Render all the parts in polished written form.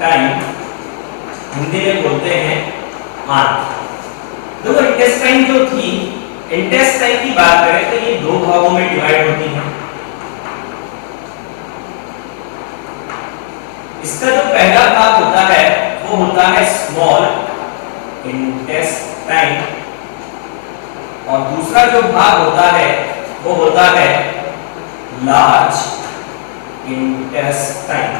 हिंदी में बोलते हैं आंत। देखो इंटेस्टाइन जो थी, इंटेस्टाइन की बात करें तो ये दो भागों में डिवाइड होती है। इसका जो पहला भाग होता है वो होता है स्मॉल इंटेस्टाइन, और दूसरा जो भाग होता है वो होता है लार्ज इंटेस्टाइन।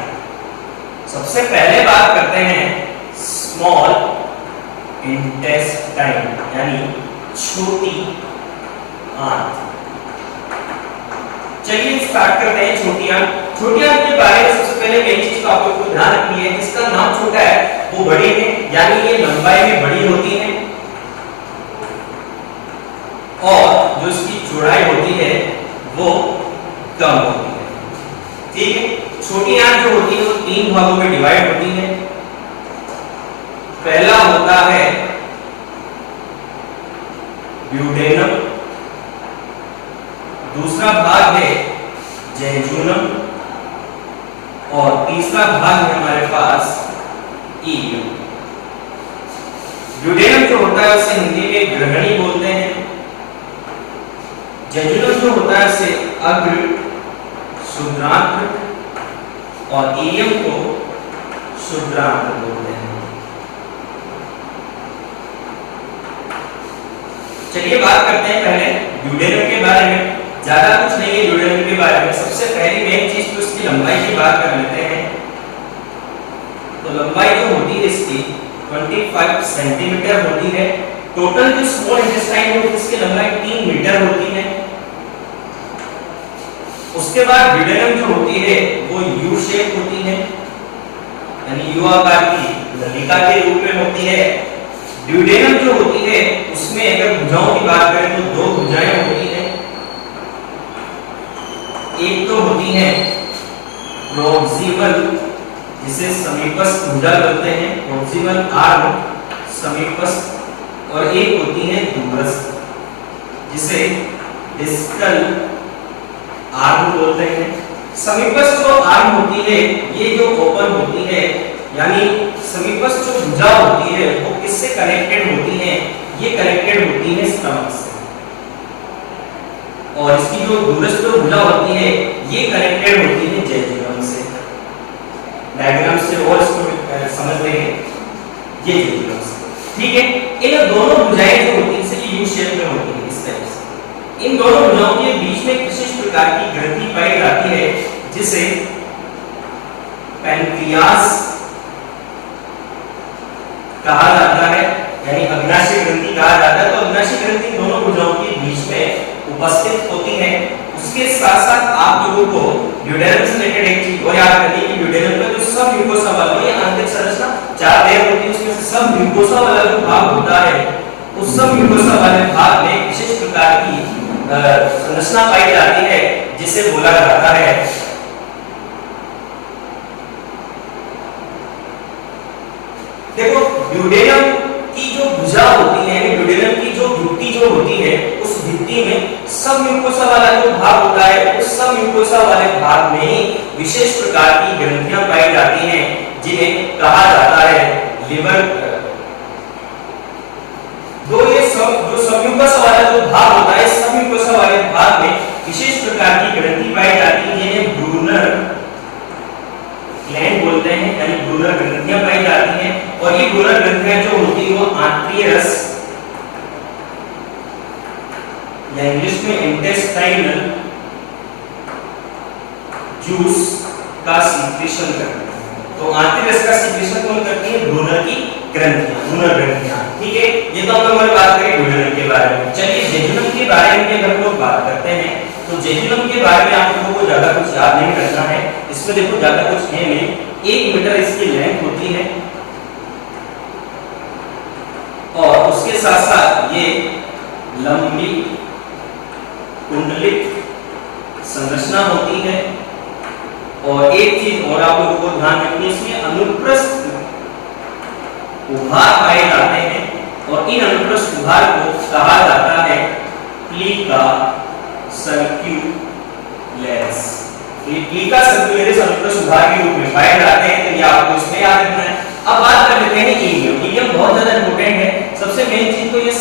सबसे पहले बात करते हैं स्मॉल इंटेस्टाइन यानी छोटी आंत। चलिए स्टार्ट करते हैं छोटी आंत। छोटी आंत के बारे में सबसे पहले मेन चीज को आपको ध्यान रखनी है, जिसका नाम छोटा है वो बड़ी है, यानी ये लंबाई में बड़ी होती है और जो इसकी चौड़ाई होती है वो कम होती है। ठीक है, छोटी आंत जो होती है वो तीन भागों में डिवाइड होती है। पहला होता है ड्यूडेनम, दूसरा भाग है जेजुनम और तीसरा भाग है हमारे पास इलियम। ड्यूडेनम जो होता है उसे हिंदी में ग्रहणी बोलते हैं, जेजुनम जो होता है उसे अग्र शुद्रांत्र और इलियम को शुद्रांत्र बोलते हैं। चलिए बात करते हैं पहले ड्यूडेनम के बारे में। ज्यादा कुछ नहीं है ड्यूडेनम के बारे में, सबसे पहली मेन चीज तो इसकी लंबाई की बात कर लेते हैं। तो लंबाई जो होती है इसकी 25 सेंटीमीटर होती है। टोटल जो स्मॉल इंटेस्टाइन है इसकी लंबाई 3 मीटर होती है। उसके बाद ड्यूडेनम जो होती है वो यू शेप होती है, यानी यू आकार की नलिका के रूप में होती है। ड्यूडेनम जो होती है उसमें अगर भुजाओं की बात करें तो दो भुजाएं होती हैं। एक तो होती है प्रोक्सिमल, जिसे समीपस्थ भुजा बोलते हैं, प्रोक्सिमल आर्म समीपस्थ, और एक होती है दूरस्थ जिसे डिस्टल आर्म बोलते हैं। समीपस्थ जो आर्म होती है ये जो ओपन होती है, यानी समीपस्थ जो भुजा होती है वो किससे कनेक्टेड होती है? ये कनेक्टेड होती है स्टमक से, और इसकी जो दूरस्थ भुजा होती है ये कनेक्टेड होती है जेजुनम से। डायग्राम से और इसको समझ लेंगे, ये जेजुनम से। ठीक है, इन दोनों भुजाएं जो होती है ये यू शेप में होती है, इस टाइप से। इन दोनों भुजाओं के बीच में विशेष प्रकार की ग्रंथि पाई जाती है जिसे पैनक्रियास कहा जाता है, यानी अग्नाशय ग्रंथि कहा जाता है। तो अग्नाशय ग्रंथि दोनों भुजाओं के बीच में उपस्थित होती है। उसके साथ साथ आप लोगों को ड्यूडेनम से रिलेटेड एक चीज और याद करनी है कि ड्यूडेनम का जो सब म्यूकोसा वाला ये आंतरिक संरचना 4 लेयर होती है, उसमें से सब म्यूकोसा वाला जो भाग होता है उस सब म्यूकोसा वाले भाग में विशेष प्रकार की संरचना पाई जाती है जिसे बोला जाता है देखो ड्यूडेनम की जो भुजा होती है, ड्यूडेनम की जो भित्ति जो होती है उस भित्ति में सब म्यूकोसा वाला जो भाग होता है उस सब म्यूकोसा वाले भाग में विशेष प्रकार की ग्रंथियां पाई जाती हैं जिन्हें कहा जाता है लिवर। दो ये सब जो सब म्यूकोसा वाला जो भाग होता है सब म्यूकोसा वाले भाग में विशेष प्रकार की ग्रंथि पाई जाती है जिन्हें ब्रूनर ग्लैंड बोलते हैं, यानी ब्रूनर ग्रंथियां पाई जाती हैं। और ये ब्रूनर ग्रंथियां जो होती है वो आंतरिक रस या इंग्लिश में इंटेस्टाइनल जूस का सीक्रेशन करती है। तो आंतरिक रस का सीक्रेशन कौन करती है? ब्रूनर की ग्रंथियां, ब्रूनर ग्रंथियां। ठीक है, ये तो हम लोग बात करें ड्यूडेनम के बारे में। चलिए जेजुनम के बारे में अगर हम लोग बात करते हैं तो जेजुनम के बारे में आप लोगों को ज्यादा कुछ याद नहीं करना है। इसमें देखो ज्यादा कुछ है नहीं, 1 मीटर इसकी लेंथ होती है और उसके साथ साथ ये लंबी कुंडलिक संरचना होती है। और एक चीज और आप लोगों को ध्यान रखनी है, इसमें अनुप्रस्थ उभार पाए जाते हैं और इन अनुप्रस्थ उभार को कहा जाता है प्लीका सर्क्युलेरिस। ये प्लीका सर्कुलरिस अमिपस उभार के रूप में पाए जाते हैं, तो ये आपको इसमें याद रखना है। अब बात कर लेते हैं इलियम। इलियम बहुत ज्यादा इंपॉर्टेंट है। सबसे मेन चीज तो ये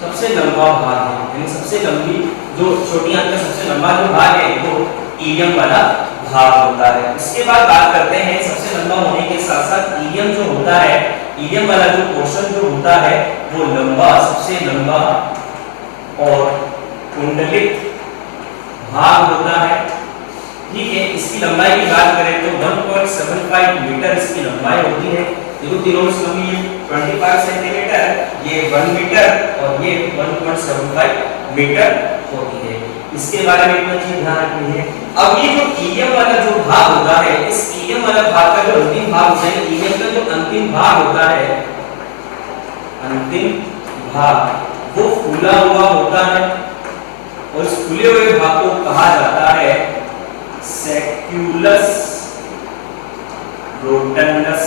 सबसे लंबा भाग है, यानी सबसे लंबी जो छोटी आंत का सबसे लंबा जो भाग है वो इलियम वाला भाग होता है। इसके बाद बात करते हैं सबसे लंबा होने के साथ साथ इलियम जो होता है, इलियम वाला जो पोर्शन जो होता है वो लंबा, सबसे लंबा और कुंडलित भाग होता है। ठीक है, इसकी लंबाई की बात करें तो 1.75 मीटर इसकी लंबाई होती है। देखो तीनों में लंबी है 25 सेंटीमीटर, ये 1 मीटर और ये 1.75 मीटर होती है। इसके बारे में इतना चीज ध्यान रखनी है। अब ये जो इलियम वाला जो भाग होता है, इस इलियम वाला भाग का जो अंतिम भाग होता है, इलियम का जो अंतिम भाग होता है, अंतिम भाग वो फूला हुआ होता है और इस फूले हुए भाग को कहा जाता है सैक्यूलस रोटंडस।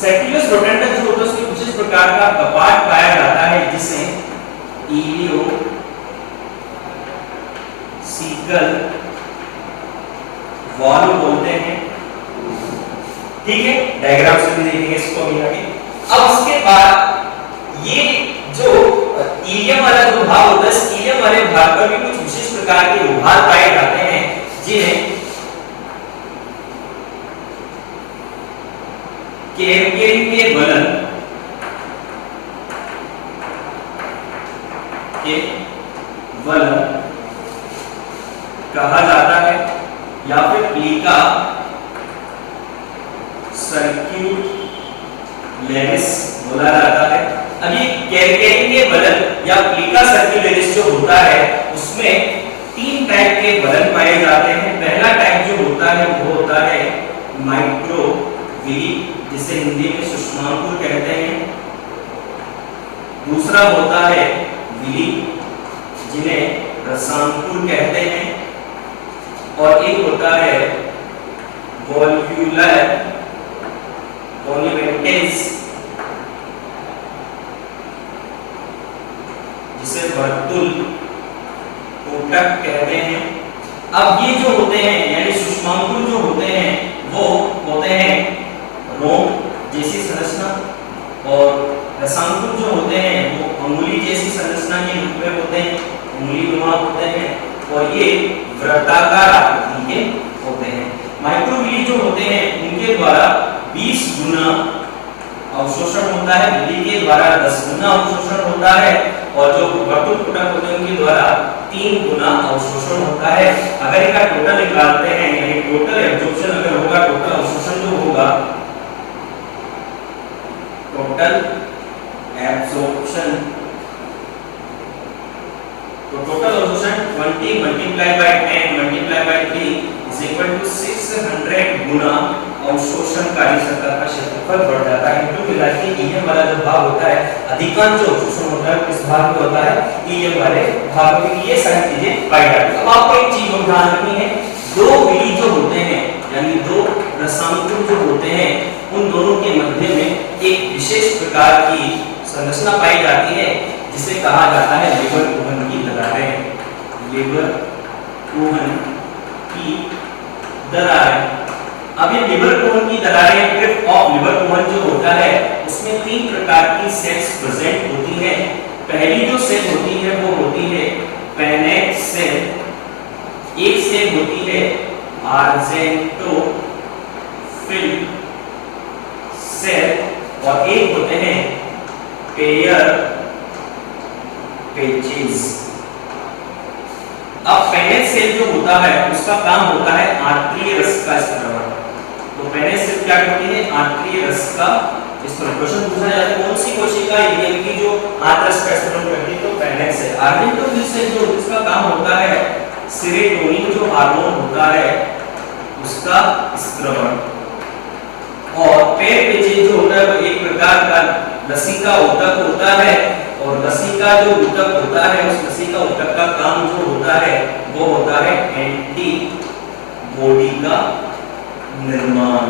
सैक्यूलस रोटंडस जो होता है उसके कुछ इस प्रकार का कपाट पाया जाता है जिसे इलियो सीकल वॉल बोलते हैं। ठीक है, डायग्राम से भी देखेंगे इसको अभी आगे। अब उसके बाद ये जो इलियम वाला जो भाग होता है, इस इलियम वाले भाग पर भी कुछ विशेष प्रकार के उभार पाए जाते हैं जिन्हें केरकेन के वलन कहा जाता है या फिर प्लीका सर्क्यूलेरिस बोला जाता है। अभी केरकेन के वलन या प्लीका सर्क्यूलेरिस जो होता है उसमें 3 टाइप के वलन पाए जाते हैं। पहला टाइप जो होता है वो होता है माइक्रोविली, जिसे हिंदी में सूक्ष्मांकुर कहते हैं। दूसरा होता है विली, जिन्हें रसांकुर कहते हैं। और एक होता है वॉल्व्यूलर कॉन्वेंटेस, जिसे वर्तुल ऊतक कहते हैं। अब ये जो होते हैं यानी सूक्ष्मांकुर जो होते हैं वो होते हैं रोम जैसी संरचना, और रसांकुर जो होते हैं वो अंगुली जैसी संरचना के रूप में होते हैं, अंगुली नुमा होते हैं, और ये वृत्ताकार आकृति के होते हैं। माइक्रोविली जो होते हैं उनके द्वारा 20 गुना अवशोषण होता है, विली के द्वारा 10 गुना अवशोषण होता है, और जो वर्तुल ऊतक होते हैं उनके द्वारा 3 गुना अवशोषण होता है। अगर इनका टोटल निकालते हैं यानी टोटल एब्जॉर्प्शन अगर होगा, टोटल अवशोषण जो होगा, टोटल एब्जॉर्प्शन, तो टोटल अवशोषण 20 multiply by 10 multiply by 3 is equal to 600 गुना अवशोषणकारी सतह का क्षेत्रफल बढ़ जाता है। क्योंकि इलियम वाला जो भाग होता है अधिकांश जो अवशोषण होता है किस भाग में होता है, इलियम वाले भाग में। ये सारी चीजें पाई जाती है। अब आपको एक चीज और ध्यान रखनी है, 2 विली जो होते हैं यानी 2 रसांकुर जो होते हैं उन दोनों के मध्य में एक विशेष प्रकार की संरचना पाई जाती है जिसे कहा जाता है लेबर कोहन की दरारें। लेबर कोहन की दरारें। अब ये लिबर कोहन की दरारें, ट्रिप ऑफ लिबर कोहन जो होता है उसमें 3 प्रकार की सेल्स प्रेजेंट होती है। पहली जो सेल होती है वो होती है पेनेट सेल, एक सेल होती है आर्जेंटोफिल सेल, और एक होते हैं पेयर पेचेस। अब पेनेट सेल जो होता है उसका काम होता है आंतरिक रस का स्रावन। तो पेनेट सेल क्या करती है, आंतरिक रस का इस पर क्वेश्चन पूछा जाता है कौन सी कोशिका इलियम की जो आंतररस का स्रावन करती है, तो पेनेट सेल। आर्जेंटोफिल सेल जो इसका काम होता है सेरोटोनिन जो हार्मोन होता है उसका स्रावन। और पेयर पेचेस जो होता है वो एक प्रकार का लसिका ऊतक होता है, और लसिका जो ऊतक होता है उस लसिका ऊतक का काम जो होता है वो होता है एंटीबॉडी का निर्माण,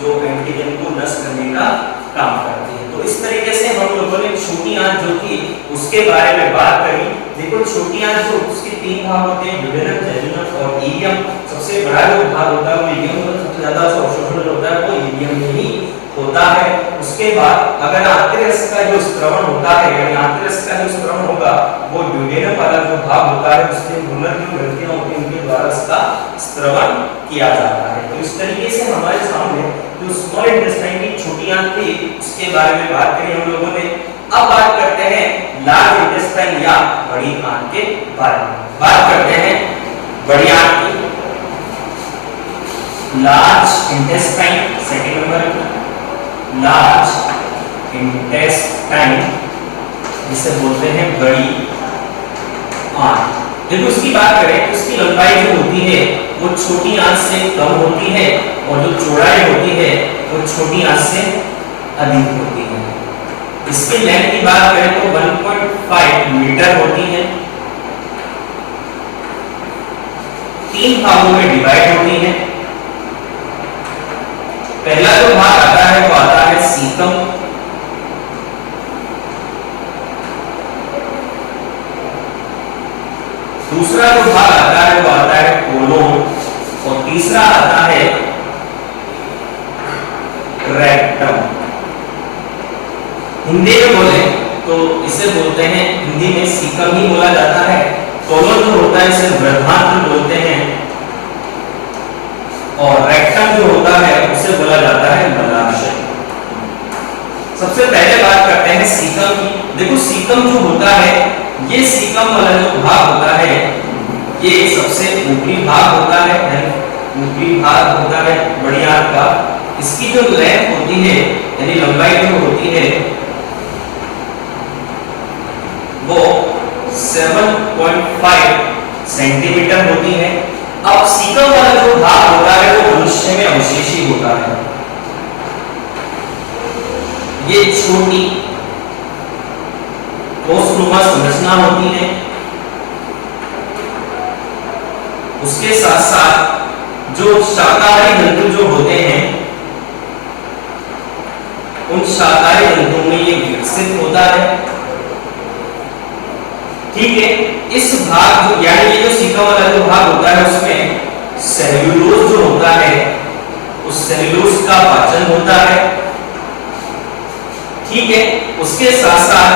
जो एंटीजन को नष्ट करने का काम करती है। तो इस तरीके से हम लोगों ने छोटी आंत जो थी उसके बारे में बात करी। देखो छोटी आंत जो उसके तीन भाग होते हैं, ड्यूडेनम, जेजुनम और इलियम। सबसे बड़ा जो भाग होता है वो इलियम होता है, सबसे ज्यादा अवशोषण होता है वो इलियम में ही होता है। उसके बाद अगर आंतररस का जो स्त्रवण होता है, यानी आंतररस का जो स्त्रवण होगा वो ड्यूडेनम वाला जो भाग होता है उसमें मूलर जो ग्रंथियां होती हैं उनके द्वारा इसका स्त्रवण किया जाता है। तो इस तरीके से हमारे सामने जो स्मॉल इंटेस्टाइन की छोटी आंत थी उसके बारे में बात करी हम लोगों ने। अब बात करते हैं लार्ज इंटेस्टाइन या बड़ी आंत के बारे में। बात करते हैं बड़ी आंत की। Large intestine, second number large intestine, जिसे बोलते हैं बड़ी आंत। देखो उसकी बात करें तो उसकी लंबाई जो होती है वो छोटी आंत से कम होती है और जो चौड़ाई होती है वो छोटी आंत से अधिक होती है। इसकी लेंथ की बात करें तो 1.5 मीटर होती है। तीन भागों में डिवाइड होती है। पहला जो भाग आता है वो आता है सीकम, दूसरा जो भाग आता है वो आता है कोलोन और तीसरा आता है रेक्टम। हिंदी में बोले तो इसे बोलते हैं, हिंदी में सीकम ही बोला जाता है। कोलोन जो होता है इसे बृहदान्त्र बोलते हैं और रेक्टम जो होता है उसे बोला जाता है मलाशय। सबसे पहले बात करते हैं सीकम की। देखो सीकम जो होता है, ये सीकम वाला जो भाग होता है ये सबसे ऊपरी भाग होता है, ऊपरी भाग होता है बड़ी आंत का। इसकी जो लेंथ होती है यानी लंबाई जो होती है वो 7.5 सेंटीमीटर होती है। अब सीकम वाला जो भाग होता है वो मनुष्य में अवशेषी होता है। ये छोटी कोषनुमा संरचना होती है। उसके साथ साथ जो शाकाहारी जंतु जो होते हैं उन शाकाहारी जंतुओं में ये विकसित होता है। ठीक है, इस भाग जो यानी ये जो सीकम वाला जो भाग होता है उसमें सेल्यूलोज जो होता है उस सेल्यूलोज का पाचन होता है। ठीक है, उसके साथ साथ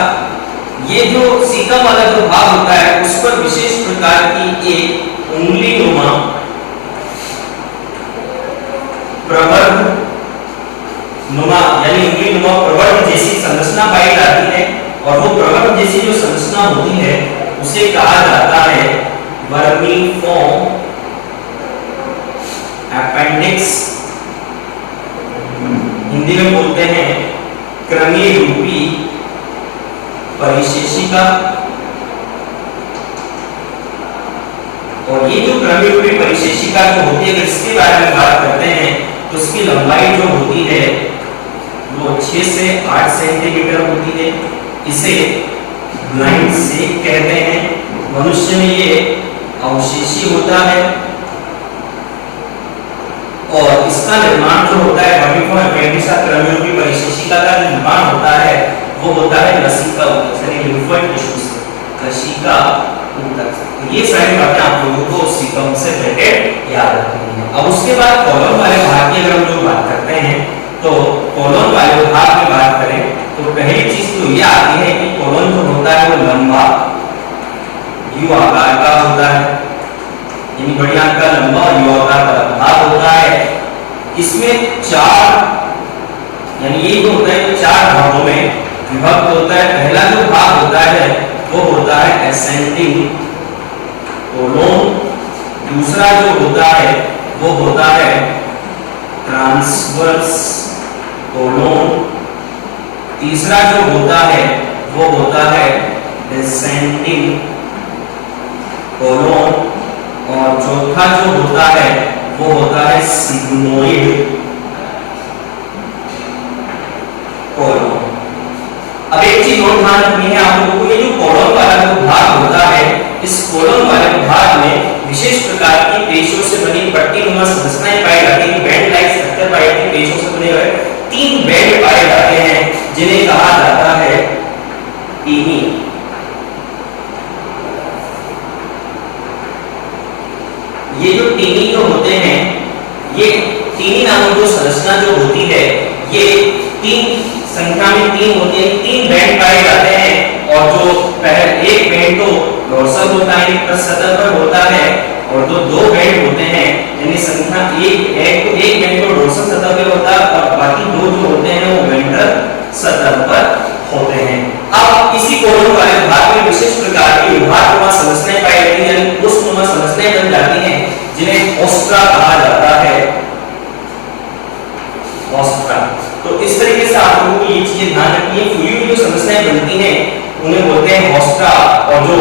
ये जो सीकम वाला जो भाग होता है उस पर विशेष प्रकार की एक उंगली नुमा प्रवर्ध नुमा यानी उंगली नुमा प्रवर्ध जैसी संरचना पाई जाती है और वो प्रवर्ध जैसी जो संरचना होती है उसे कहा जाता है वर्मीफॉर्म अपेंडिक्स। हिंदी में बोलते हैं कृमि रूपी परिशेषिका। और ये जो कृमि रूपी परिशेषिका जो होती है, अगर इसके बारे में बात करते हैं तो उसकी लंबाई जो होती है वो 6 से 8 सेंटीमीटर होती है। इसे ब्लाइंड सेक कहते हैं। मनुष्य में ये अवशेषी होता है और इसका निर्माण जो होता है वर्मीफॉर्म अपेंडिक्स कृमि रूपी परिशेषिका का निर्माण होता है वो होता है लसिका ऊतक यानी लिम्फोइड टिश्यू से, लसिका ऊतक। ये सारी बातें आप लोगों को सीकम से रिलेटेड याद रखनी है। अब उसके बाद कोलोन वाले भाग की अगर हम लोग बात करते हैं तो कोलोन वाले भाग में बात करें तो पहली चीज तो ये आती है कि कोलोन जो होता है वो लंबा यू आकार का होता है, यानी बड़ी आंत का लंबा और यू आकार का भाग होता है। इसमें 4 यानी ये जो होता है 4 भागों में विभक्त होता है। पहला जो भाग होता है वो होता है असेंडिंग कोलोन, दूसरा जो होता है वो होता है ट्रांसवर्स कोलोन, तीसरा जो होता है वो होता है डिसेंडिंग कोलोन और चौथा जो होता है वो होता है सिग्मोइड कोलोन। अब एक चीज और ध्यान रखनी है आप लोगों को, ये जो कोलोन वाला जो भाग होता है इस कोलोन वाले भाग में विशेष प्रकार की पेशियों से बनी पट्टीनुमा संरचनाएं पाई जाती हैं। बैंड लाइक स्ट्रक्चर पाई जाती है। पेशियों से बने हुए 3 बैंड पाए जाते हैं जिन्हें कहा जाता है पीनी। ये जो टीनी जो होते हैं, ये टीनी नामक जो संरचना जो होती है, ये तीन संख्या में तीन होती है, तीन बैंड पाए जाते हैं। और जो पहले एक बैंड तो डोर्सल होता है, एक सतह पर होता है, और जो दो बैंड होते हैं, यानी संख्या एक बैंड तो डोर्सल सतह पे होता है और बाकी दो जो होते हैं वो वेंट्रल सतह पर होते हैं। अब इसी कोलन वाले भाग में विशेष प्रकार की विभागनुमा संरचनाएं पाई जाती हैं, यानी कोष्ठनुमा संरचनाएं बन जाती हैं, जिन्हें ओस्ट्रा कहा जाता है। ओस्ट्रा। तो इस तरीके से आप लोगों को ये चीजें ध्यान रखनी है। फूली हुई जो संरचनाएं बनती हैं उन्हें बोलते हैं ओस्ट्रा, और जो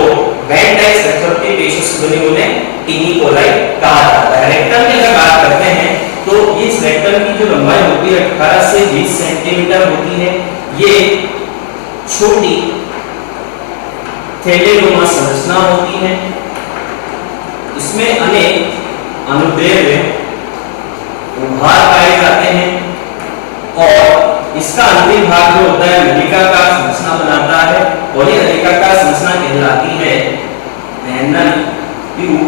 बैंड टाइप स्ट्रक्चर के पेशों से बने उन्हें टीनिकोलाई कहा जाता है। रेक्टम की अगर बात करते हैं तो इस रेक्टम की जो लंबाई होती है 18 से 20 सेंटीमीटर होती है। ये छोटी थैलेनुमा संरचना होती है। इसमें अनेक अनुदैर्ध्य उभार पाए जाते हैं और इसका अंतिम भाग जो होता है नलिकाकार संरचना बनाता है, और ये नलिकाकार संरचना कहलाती है एनल ट्यूब,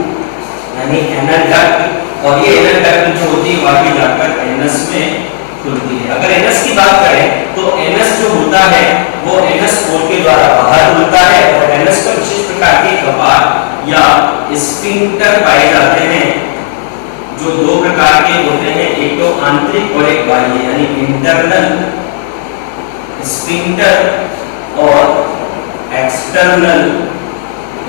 यानी एनल डक्ट। और ये एनल डक्ट जो होती है वाकई जाकर एनस में खुलती है। अगर एनस की बात करें तो एनस जो होता है वो एनस पोल के द्वारा बाहर खुलता है, और एनस पर विशेष प्रकार के कपाट या स्फिंक्टर पाए जाते हैं, जो दो प्रकार के होते हैं, एक तो आंतरिक और एक बाह्य, यानी इंटरनल स्फिंक्टर और एक्सटर्नल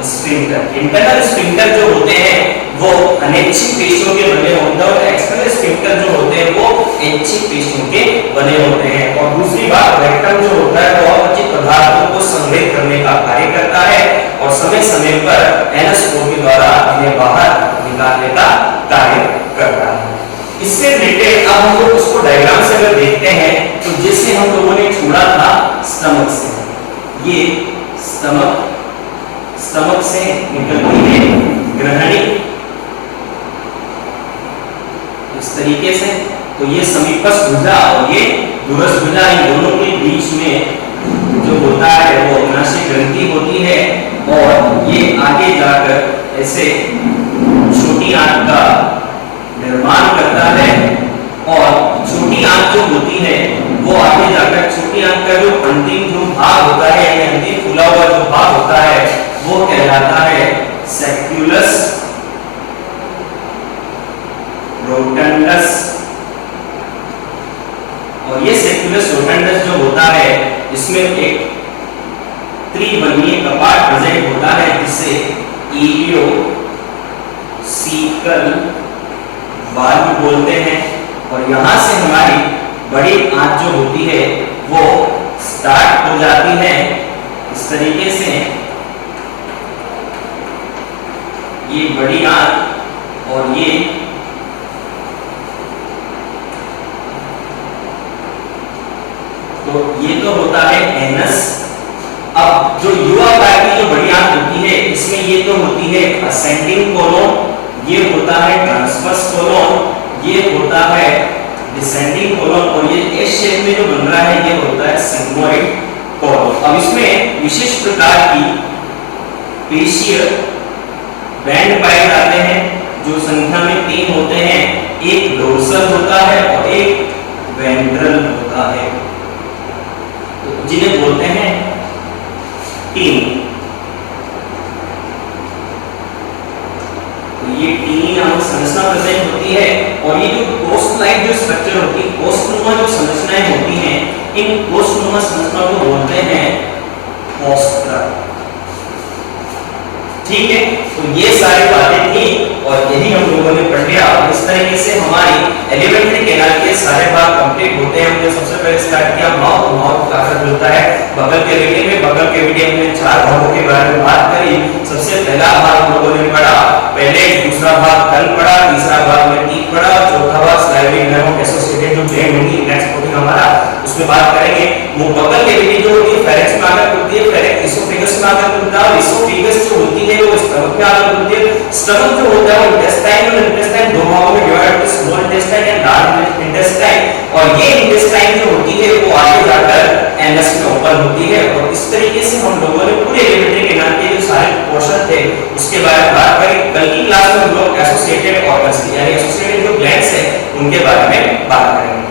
स्फिंक्टर। इंटरनल स्फिंक्टर जो होते हैं वो अनैच्छिक पेशियों के बने होते हैं, और एक्सटर्नल स्फिंक्टर जो होते हैं वो ऐच्छिक पेशियों के बने होते हैं। और दूसरी बात, रेक्टम जो होता है वो अपचित पदार्थों को संग्रहित करने का कार्य करता है, और समय समय पर एनस पोल के द्वारा इन्हें बाहर निकालने का कार्य करता है। इससे रिलेटेड अब हम लोग उसको डायग्राम से अगर देखते हैं तो जैसे हम लोगों ने छोड़ा था स्टमक से, ये स्टमक से निकलती है ग्रहणी इस तरीके से। तो ये समीपस्थ भुजा और ये दूरस्थ भुजा, इन दोनों के बीच में जो होता है वो अग्नाशय ग्रंथि होती है, और ये आगे जाकर ऐसे छोटी आंत का निर्माण करता है। और छोटी आंत जो होती है वो आगे जाकर छोटी आंत का जो अंतिम जो भाग होता है, यानी अंतिम फूला हुआ जो भाग होता है वो कहलाता है सेक्युलस रोटंडस। और ये सेक्युलस रोटंडस जो होता है इसमें एक त्रिवर्णीय कपाट प्रेजेंट होता है, जिसे इलियो सीकल वाल्व बोलते हैं। और यहाँ से हमारी बड़ी आंत जो होती है वो स्टार्ट हो जाती है इस तरीके से। ये बड़ी आंत और ये तो होता है एनस। अब जो युवा भाग की जो बड़ी आंत होती है इसमें ये तो होती है असेंडिंग कोलन, ये होता है ट्रांसवर्स कोलन, ये होता है डिसेंडिंग कोलन, और ये एस शेप में जो बन रहा है ये होता है सिग्मोइड कोलन। अब इसमें विशेष प्रकार की पेशीय बैंड पाए जाते हैं, जो संख्या में 3 होते हैं। एक डोर्सल होता है और एक वेंट्रल होता है, तो जिन्हें बोलते हैं टीनी। तो ये टीनी नामक संरचना प्रेजेंट होती है। और ये जो कोस्ट लाइक जो स्ट्रक्चर होती है, कोस्टनुमा जो संरचनाएं होती हैं, इन कोस्टनुमा संरचना को बोलते हैं ओस्ट्रा। ठीक है, तो ये सारी बातें थी और यही हम लोगों ने पढ़ लिया। और इस तरीके से हमारी एलिमेंट्री कैनाल के सारे भाग कंप्लीट होते हैं। हमने सबसे पहले स्टार्ट किया माउथ का आकार मिलता है बगल कैविटी में। बगल कैविटी हमने 4 भागों के बारे में बात करी। सबसे पहला भाग हम लोगों ने पढ़ा पहले, दूसरा भाग तल पढ़ा, तीसरा भाग में टीथ पढ़ा, चौथा भाग स्लाइविंग नर्व एसोसिएटेड जो ग्लैंड होगी नेक्स्ट टॉपिक हमारा उसमें बात करेंगे। वो बगल कैविटी जो होती है फेरेंक्स में आकर खुलती है, फेरेंक्स इसोफेगस में आकर खुलता है, और इसोफेगस जो होती है वो स्टमक में आकर खुलती है। स्टमक जो होता है वो इंटेस्टाइन और इंटेस्टाइन दो भागों में डिवाइड होता है, small intestine and large intestine. और ये इंटेस्टाइन जो होती है वो आगे जाकर एनस में ओपन होती है। और इस तरीके से हम लोगों ने पूरे एलिमेंट्री कैनाल के जो सारे पोर्शन थे उसके बारे में बात करें। कल की क्लास में हम लोग एसोसिएटेड ऑर्गन्स यानी एसोसिएटेड जो ग्लैंड्स हैं उनके बारे में बात करेंगे।